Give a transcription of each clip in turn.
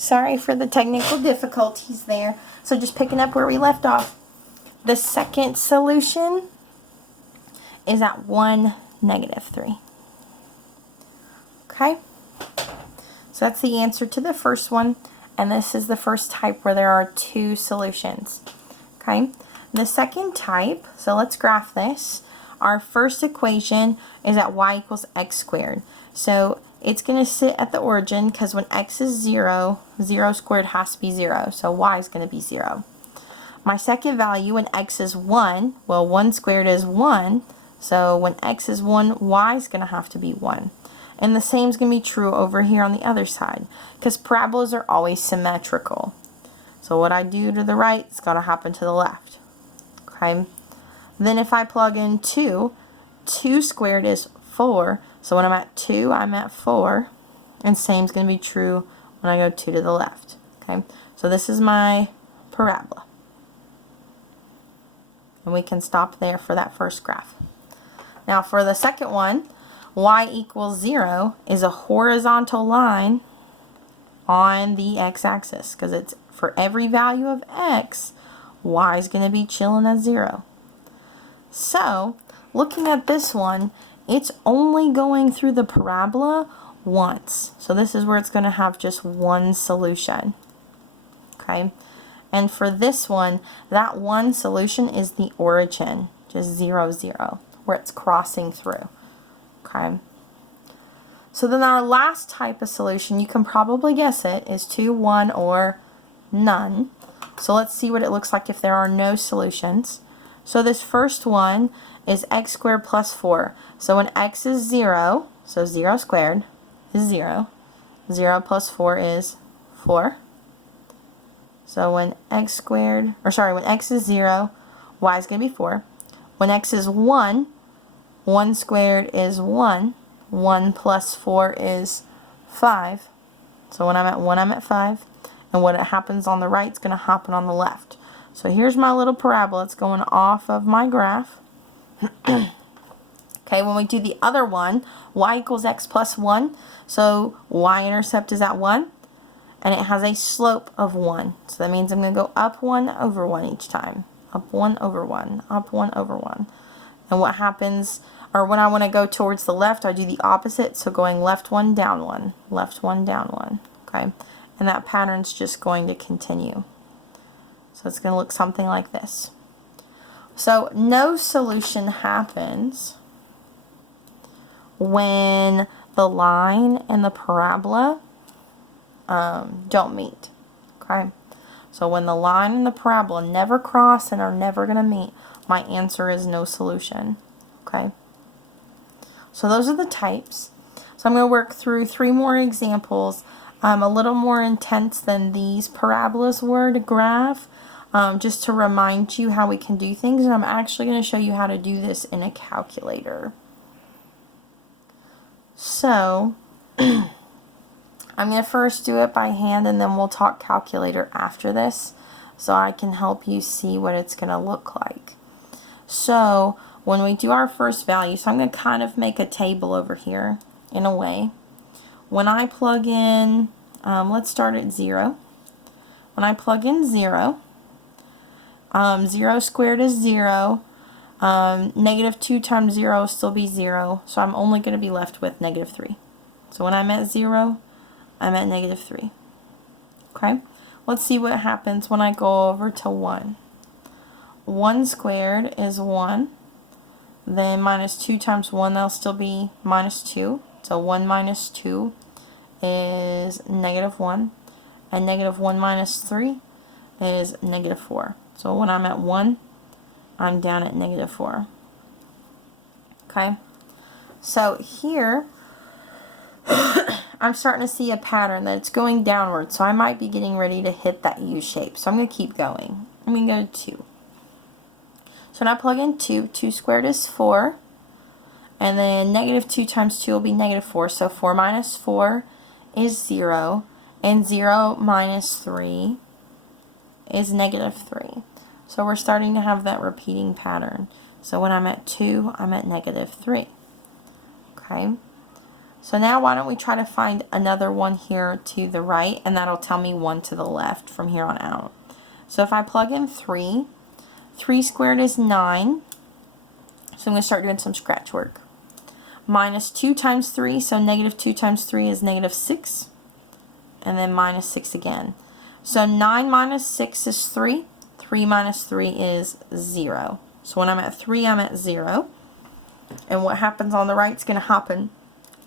Sorry for the technical difficulties there. So just picking up where we left off. The second solution is at 1, -3. Okay? So that's the answer to the first one. And this is the first type where there are 2 solutions. Okay? The second type, so let's graph this. Our first equation is at y equals x squared. So it's going to sit at the origin because when x is 0, 0 squared has to be 0. So y is going to be 0. My second value when x is 1, well 1 squared is 1. So when x is 1, y is going to have to be 1. And the same is going to be true over here on the other side because parabolas are always symmetrical. So what I do to the right is going to happen to the left. Okay. Then if I plug in 2, 2 squared is 4. So when I'm at 2, I'm at 4. And same is going to be true when I go 2 to the left. Okay. So this is my parabola. And we can stop there for that first graph. Now for the second one, y equals 0 is a horizontal line on the x-axis because it's for every value of x, y is going to be chilling at 0. So looking at this one, it's only going through the parabola once. So this is where it's going to have just one solution. Okay. And for this one, that one solution is the origin, just 0, 0, where it's crossing through. Okay. So then our last type of solution, you can probably guess it, is 2, 1, or none. So let's see what it looks like if there are no solutions. So this first one is x squared plus 4. So when x is 0, so 0 squared is 0. 0 plus 4 is 4. So when x squared, or sorry, when x is 0, y is going to be 4. When x is 1, 1 squared is 1. 1 plus 4 is 5. So when I'm at 1, I'm at 5. And what happens on the right is going to happen on the left. So here's my little parabola. It's going off of my graph. Okay, when we do the other one, y equals x plus 1. So y-intercept is at 1. And it has a slope of 1. So that means I'm going to go up 1 over 1 each time. Up 1 over 1. Up 1 over 1. And what happens, or when I want to go towards the left, I do the opposite. So going left 1, down 1. Left 1, down 1. Okay. And that pattern's just going to continue. So it's going to look something like this. So no solution happens when the line and the parabola don't meet. Okay. So when the line and the parabola never cross and are never going to meet, my answer is no solution. Okay. So those are the types. So I'm going to work through 3 more examples. A little more intense than these parabolas were to graph, just to remind you how we can do things. And I'm actually going to show you how to do this in a calculator. So I'm going to first do it by hand and then we'll talk calculator after this so I can help you see what it's going to look like. So when we do our first value, so I'm going to kind of make a table over here in a way. When I plug in, let's start at 0. When I plug in 0, 0 squared is 0. -2 times 0 will still be 0. So I'm only going to be left with -3. So when I'm at 0, I'm at -3. Okay? Let's see what happens when I go over to 1. 1 squared is 1. Then -2 times 1, that'll still be -2. So 1 minus 2 is -1. And -1 minus 3 is -4. So when I'm at 1, I'm down at -4. Okay? So here, I'm starting to see a pattern that it's going downward. So I might be getting ready to hit that U shape. So I'm going to keep going. I'm going to go to 2. So when I plug in 2, 2 squared is 4. And then -2 times 2 will be -4. So 4 minus 4 is 0. And 0 minus 3 is -3. So we're starting to have that repeating pattern. So when I'm at 2, I'm at -3. Okay. So now why don't we try to find another one here to the right, and that'll tell me one to the left from here on out. So if I plug in 3, 3 squared is 9. So I'm going to start doing some scratch work. Minus 2 times 3, so negative 2 times 3 is negative 6. And then minus 6 again. So 9 minus 6 is 3. 3 minus 3 is 0. So when I'm at 3, I'm at 0. And what happens on the right is going to happen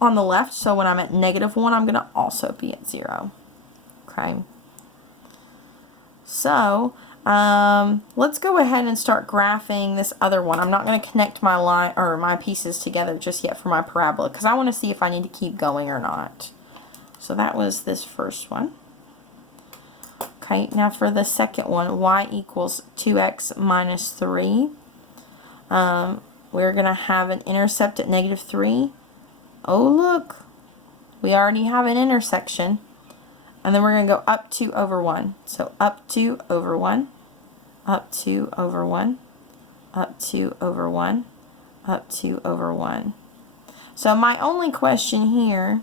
on the left. So when I'm at negative 1, I'm going to also be at 0. Okay. So let's go ahead and start graphing this other one. I'm not going to connect my line or my pieces together just yet for my parabola because I want to see if I need to keep going or not. So that was this first one. Okay, now for the second one, y equals 2x minus 3. We're going to have an intercept at negative 3. Oh, look, we already have an intersection. And then we're going to go up 2 over 1. So up 2 over 1, up 2 over 1, up 2 over 1, up 2 over 1. So my only question here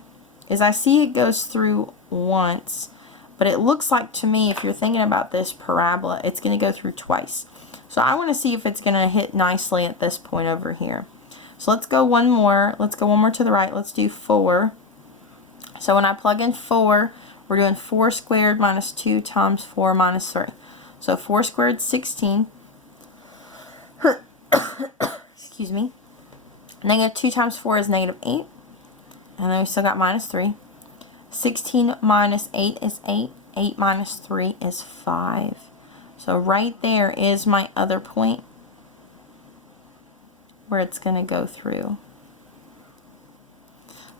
is I see it goes through once, but it looks like to me, if you're thinking about this parabola, it's going to go through twice. So I want to see if it's going to hit nicely at this point over here. So let's go one more. Let's go one more to the right. Let's do 4. So when I plug in 4, we're doing 4 squared minus 2 times 4 minus 3. So 4 squared is 16. Excuse me. Negative 2 times 4 is negative 8. And then we still got minus 3. 16 minus 8 is 8. 8 minus 3 is 5. So right there is my other point where it's going to go through.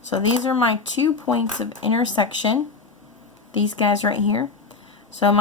So these are my 2 points of intersection. These guys right here. So my